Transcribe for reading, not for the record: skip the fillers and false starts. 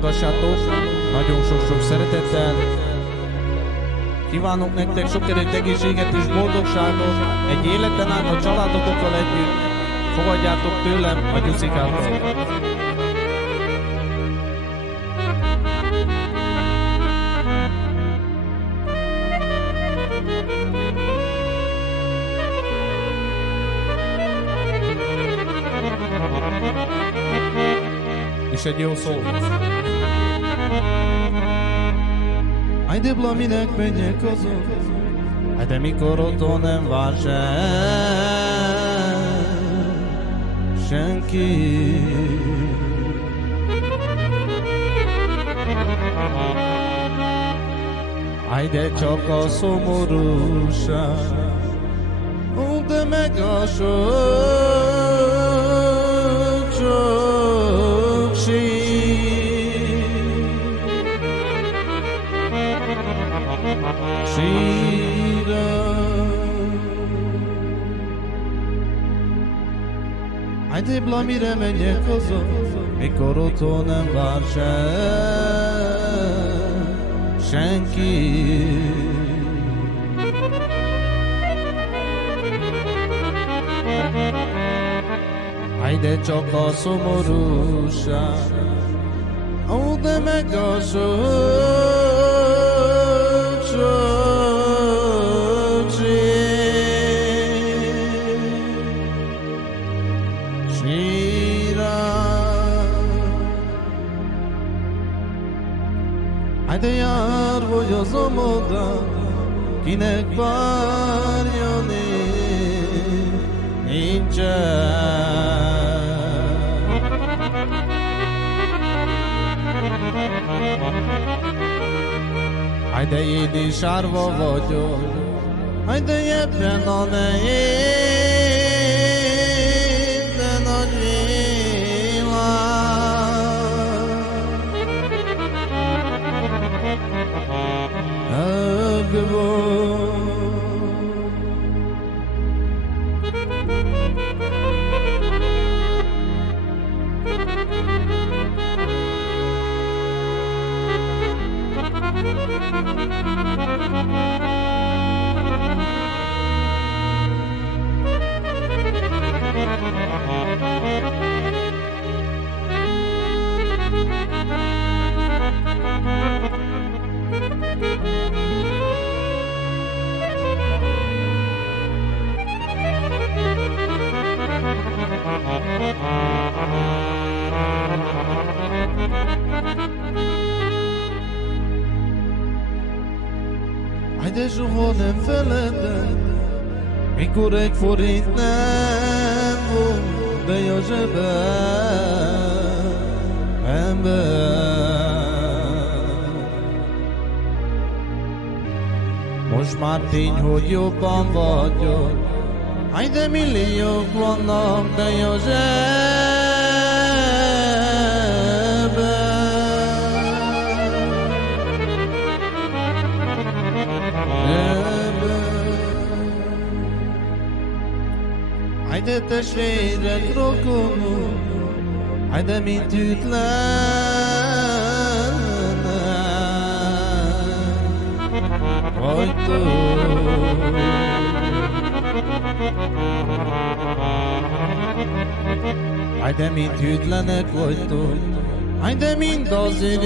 hallgassátok, nagyon sok-sok szeretettel. Kívánok nektek sok erőt, egészséget és boldogságot, egy életen át a családotokkal együtt. Fogadjátok tőlem a Gyuszikától. És egy jó szó. Ajde blaminek menjek azon, de mikor otthon nem vár senki. Ajde csak a szomorúság, de meg a sok síra. Ajde blamire menjek haza, mikor otthon nem vár senki. Ajde csak a szomorúság, de meg a sok síra. Ajde jár vagy az omoda, kinek várjani nincsen. Ajde én is árva vagyok, ajde ebben a nehéz, de nagy világ. Ajde soha nem feledem, mikor egy forint nem volt, de a zsebemben. Most már tény, hogy jobban vagyok, ajde milliók vannak, de a zsebemben. Ajde testvérek, rokonok, ajde mint hűtlenek vagytok. Ajde mint hűtlenek vagytok, ajde mind azért